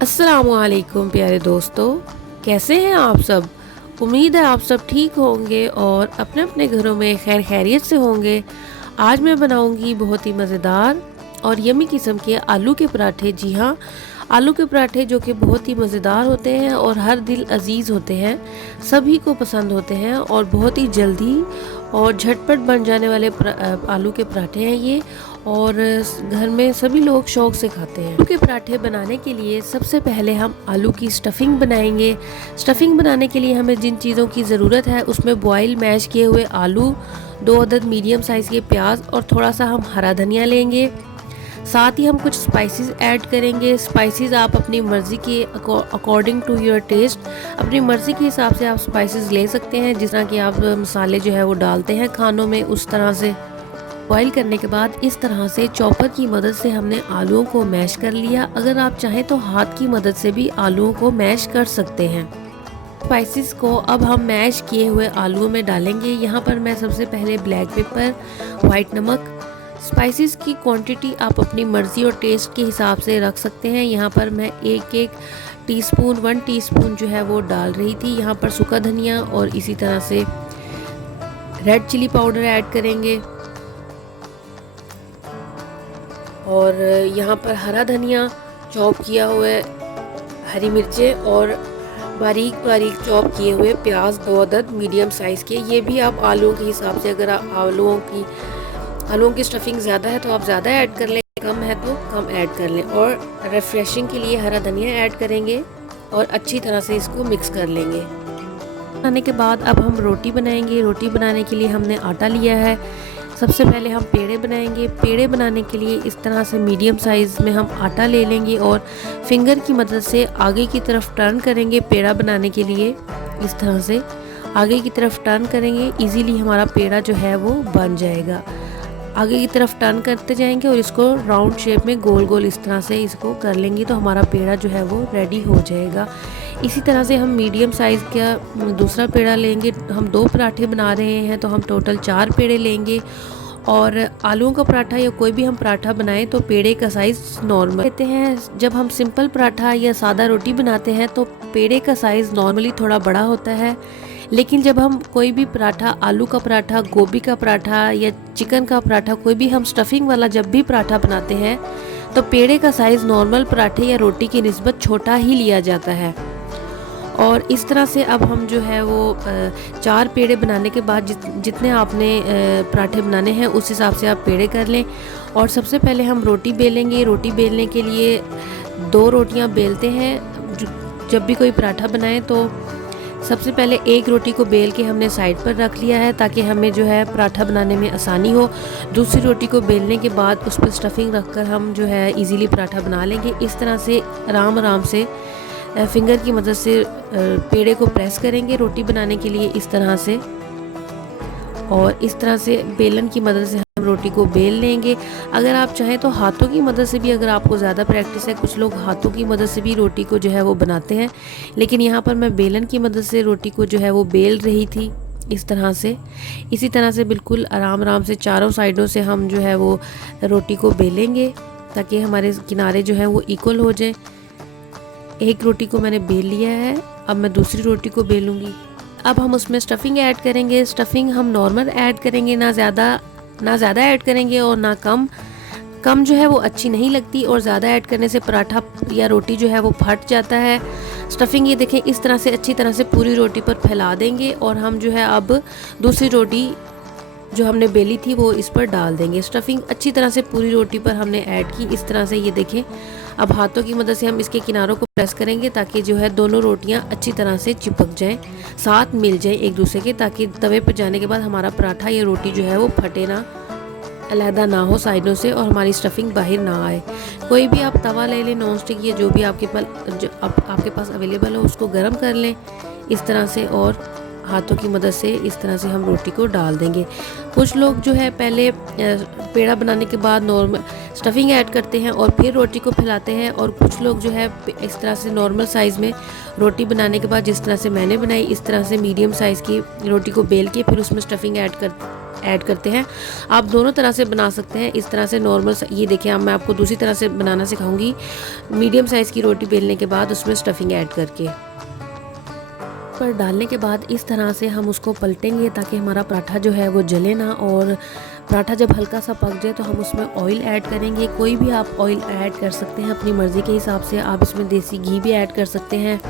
अस्सलामुअलैकुम प्यारे दोस्तों, कैसे हैं आप सब। उम्मीद है आप सब ठीक होंगे और अपने अपने घरों में खैर खैरियत से होंगे। आज मैं बनाऊंगी बहुत ही मज़ेदार और यमी किस्म के आलू के पराठे। जी हाँ, आलू के पराठे जो कि बहुत ही मज़ेदार होते हैं और हर दिल अजीज़ होते हैं, सभी को पसंद होते हैं और बहुत ही जल्दी और झटपट बन जाने वाले आलू के पराठे हैं ये। और घर में सभी लोग शौक से खाते हैं। आलू के पराठे बनाने के लिए सबसे पहले हम आलू की स्टफिंग बनाएंगे। स्टफिंग बनाने के लिए हमें जिन चीज़ों की ज़रूरत है उसमें बॉयल मैश किए हुए आलू, 2 अदद मीडियम साइज़ के प्याज और थोड़ा सा हम हरा धनिया लेंगे। साथ ही हम कुछ स्पाइसेस ऐड करेंगे। स्पाइसेस आप अपनी मर्ज़ी के अकॉर्डिंग टू योर टेस्ट, अपनी मर्ज़ी के हिसाब से आप स्पाइसेस ले सकते हैं। जिस तरह कि आप मसाले जो है वो डालते हैं खानों में, उस तरह से। बॉईल करने के बाद इस तरह से चॉपर की मदद से हमने आलूओं को मैश कर लिया। अगर आप चाहें तो हाथ की मदद से भी आलूओं को मैश कर सकते हैं। स्पाइसेस को अब हम मैश किए हुए आलूओं में डालेंगे। यहाँ पर मैं सबसे पहले ब्लैक पेपर, वाइट नमक। स्पाइसेस की क्वांटिटी आप अपनी मर्ज़ी और टेस्ट के हिसाब से रख सकते हैं। यहाँ पर मैं एक टीस्पून, 1 टीस्पून जो है वो डाल रही थी। यहाँ पर सूखा धनिया और इसी तरह से रेड चिली पाउडर ऐड करेंगे। और यहाँ पर हरा धनिया, चॉप किया हुआ हरी मिर्चें और बारीक बारीक चॉप किए हुए प्याज, 2 अदद मीडियम साइज़ के। ये भी आप आलूओं के हिसाब से, अगर आलूओं की स्टफिंग ज़्यादा है तो आप ज़्यादा ऐड कर लें, कम है तो कम ऐड कर लें। और रिफ्रेशिंग के लिए हरा धनिया ऐड करेंगे और अच्छी तरह से इसको मिक्स कर लेंगे। बनाने के बाद अब हम रोटी बनाएंगे। रोटी बनाने के लिए हमने आटा लिया है। सबसे पहले हम पेड़े बनाएंगे। पेड़े बनाने के लिए इस तरह से मीडियम साइज़ में हम आटा ले लेंगे और फिंगर की मदद से आगे की तरफ टर्न करेंगे। पेड़ा बनाने के लिए इस तरह से आगे की तरफ टर्न करेंगे, इजीली हमारा पेड़ा जो है वो बन जाएगा। आगे की तरफ टर्न करते जाएंगे और इसको राउंड शेप में गोल गोल इस तरह से इसको कर लेंगे तो हमारा पेड़ा जो है वो रेडी हो जाएगा। इसी तरह से हम मीडियम साइज़ का दूसरा पेड़ा लेंगे। हम 2 पराठे बना रहे हैं तो हम टोटल 4 पेड़े लेंगे। और आलूओं का पराठा या कोई भी हम पराठा बनाएं तो पेड़े का साइज़ नॉर्मल लेते हैं। जब हम सिंपल पराठा या सादा रोटी बनाते हैं तो पेड़े का साइज़ नॉर्मली थोड़ा बड़ा होता है। लेकिन जब हम कोई भी पराठा, आलू का पराठा, गोभी का पराठा या चिकन का पराठा, कोई भी हम स्टफिंग वाला जब भी पराठा बनाते हैं तो पेड़े का साइज़ नॉर्मल पराठे या रोटी की निस्बत छोटा ही लिया जाता है। और इस तरह से अब हम जो है वो 4 पेड़े बनाने के बाद जितने आपने पराठे बनाने हैं उस हिसाब से आप पेड़े कर लें। और सबसे पहले हम रोटी बेलेंगे। रोटी बेलने के लिए 2 रोटियां बेलते हैं। जब भी कोई पराठा बनाएं तो सबसे पहले एक रोटी को बेल के हमने साइड पर रख लिया है ताकि हमें जो है पराठा बनाने में आसानी हो। दूसरी रोटी को बेलने के बाद उस पर स्टफिंग रखकर हम जो है इजीली पराठा बना लेंगे। इस तरह से आराम आराम से फिंगर की मदद से पेड़े को प्रेस करेंगे रोटी बनाने के लिए इस तरह से। और इस तरह से बेलन की मदद से हम रोटी को बेल लेंगे। अगर आप चाहें तो हाथों की मदद से भी, अगर आपको ज़्यादा प्रैक्टिस है, कुछ लोग हाथों की मदद से भी रोटी को जो है वो बनाते हैं, लेकिन यहाँ पर मैं बेलन की मदद से रोटी को जो है वो बेल रही थी इस तरह से। इसी तरह से बिल्कुल आराम आराम से चारों साइडों से हम जो है वो रोटी को बेलेंगे ताकि हमारे किनारे जो है वो इक्वल हो जाए। एक रोटी को मैंने बेल लिया है, अब मैं दूसरी रोटी को बेलूँगी। अब हम उसमें स्टफिंग ऐड करेंगे। स्टफिंग हम नॉर्मल ऐड करेंगे, ना ज़्यादा ऐड करेंगे और ना कम। कम जो है वो अच्छी नहीं लगती और ज़्यादा ऐड करने से पराठा या रोटी जो है वो फट जाता है। स्टफिंग ये देखें इस तरह से अच्छी तरह से पूरी रोटी पर फैला देंगे और हम जो है अब दूसरी रोटी जो हमने बेली थी वो इस पर डाल देंगे। स्टफिंग अच्छी तरह से पूरी रोटी पर हमने ऐड की इस तरह से, ये देखें। अब हाथों की मदद से हम इसके किनारों को प्रेस करेंगे ताकि जो है दोनों रोटियां अच्छी तरह से चिपक जाएं, साथ मिल जाएं एक दूसरे के, ताकि तवे पर जाने के बाद हमारा पराठा या रोटी जो है वो फटे ना, अलहदा ना हो साइडों से और हमारी स्टफिंग बाहर ना आए। कोई भी आप तवा ले लें, नॉन स्टिक या जो भी आपके पास अवेलेबल हो उसको गर्म कर लें इस तरह से और हाथों की मदद से इस तरह से हम रोटी को डाल देंगे। कुछ लोग जो है पहले पेड़ा बनाने के बाद नॉर्मल स्टफिंग ऐड करते हैं और फिर रोटी को फैलाते हैं, और कुछ लोग जो है इस तरह से नॉर्मल साइज़ में रोटी बनाने के बाद जिस तरह से मैंने बनाई इस तरह से मीडियम साइज़ की रोटी को बेल के फिर उसमें स्टफिंग ऐड ऐड करते हैं। आप दोनों तरह से बना सकते हैं, इस तरह से नॉर्मल। ये देखिए, अब मैं आपको दूसरी तरह से बनाना सिखाऊंगी, मीडियम साइज़ की रोटी बेलने के बाद उसमें स्टफिंग ऐड करके। पर डालने के बाद इस तरह से हम उसको पलटेंगे ताकि हमारा पराठा जो है वो जले ना, और पराठा जब हल्का सा पक जाए तो हम उसमें ऑयल ऐड करेंगे। कोई भी आप ऑयल ऐड कर सकते हैं अपनी मर्ज़ी के हिसाब से। आप इसमें देसी घी भी ऐड कर सकते हैं।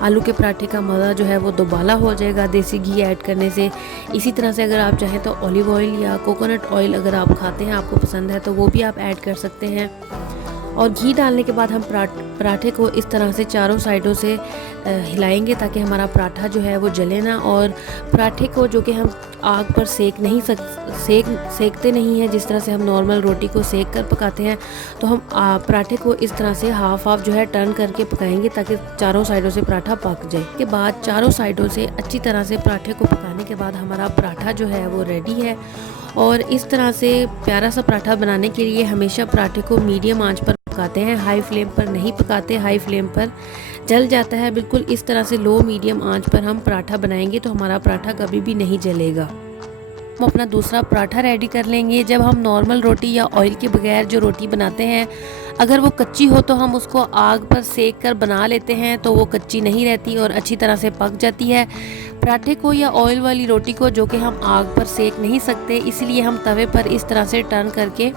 आलू के पराठे का मज़ा जो है वो दोबाला हो जाएगा देसी घी ऐड करने से। इसी तरह से अगर आप चाहें तो ऑलिव ऑयल या कोकोनट ऑयल अगर आप खाते हैं, आपको पसंद है, तो वो भी आप ऐड कर सकते हैं। और घी डालने के बाद हम पराठे को इस तरह से चारों साइडों से हिलाएंगे ताकि हमारा पराठा जो है वो जले ना। और पराठे को जो कि हम आग पर सेकते नहीं हैं, जिस तरह से हम नॉर्मल रोटी को सेक कर पकाते हैं, तो हम पराठे को इस तरह से हाफ जो है टर्न करके पकाएंगे ताकि चारों साइडों से पराठा पक जाए। के बाद चारों साइडों से अच्छी तरह से पराठे को पकाने के बाद हमारा पराठा जो है वो रेडी है। और इस तरह से प्यारा सा पराठा बनाने के लिए हमेशा पराठे को मीडियम आंच पर पकाते हैं, हाई फ्लेम पर नहीं पकाते। हाई फ्लेम पर जल जाता है। बिल्कुल इस तरह से लो मीडियम आंच पर हम पराठा बनाएंगे तो हमारा पराठा कभी भी नहीं जलेगा। हम अपना दूसरा पराठा रेडी कर लेंगे। जब हम नॉर्मल रोटी या ऑयल के बगैर जो रोटी बनाते हैं, अगर वो कच्ची हो तो हम उसको आग पर सेक कर बना लेते हैं, तो वो कच्ची नहीं रहती और अच्छी तरह से पक जाती है। पराठे को या ऑयल वाली रोटी को जो कि हम आग पर सेक नहीं सकते, इसलिए हम तवे पर इस तरह से टर्न करके,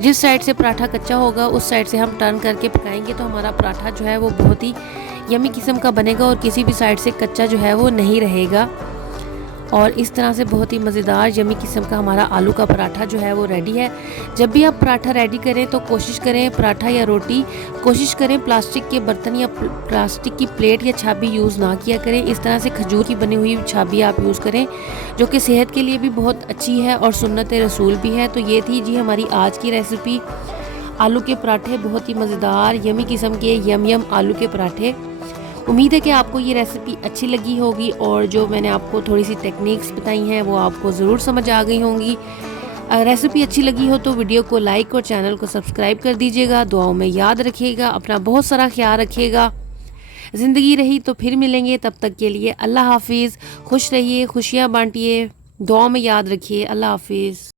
जिस साइड से पराठा कच्चा होगा उस साइड से हम टर्न करके पकाएंगे तो हमारा पराठा जो है वो बहुत ही यमी किस्म का बनेगा और किसी भी साइड से कच्चा जो है वो नहीं रहेगा। और इस तरह से बहुत ही मज़ेदार यमी किस्म का हमारा आलू का पराठा जो है वो रेडी है। जब भी आप पराठा रेडी करें तो कोशिश करें, पराठा या रोटी, कोशिश करें प्लास्टिक के बर्तन या प्लास्टिक की प्लेट या छाबी यूज़ ना किया करें। इस तरह से खजूर की बनी हुई छाबी आप यूज़ करें, जो कि सेहत के लिए भी बहुत अच्छी है और सुन्नत रसूल भी है। तो ये थी जी हमारी आज की रेसिपी, आलू के पराठे, बहुत ही मज़ेदार यमी किस्म के यम आलू के पराठे। उम्मीद है कि आपको ये रेसिपी अच्छी लगी होगी और जो मैंने आपको थोड़ी सी टेक्निक्स बताई हैं वो आपको ज़रूर समझ आ गई होंगी। अगर रेसिपी अच्छी लगी हो तो वीडियो को लाइक और चैनल को सब्सक्राइब कर दीजिएगा। दुआओं में याद रखिएगा, अपना बहुत सारा ख्याल रखिएगा। ज़िंदगी रही तो फिर मिलेंगे, तब तक के लिए अल्लाह हाफिज़। खुश रहिए, खुशियाँ बांटिए, दुआओं में याद रखिए। अल्लाह हाफिज़।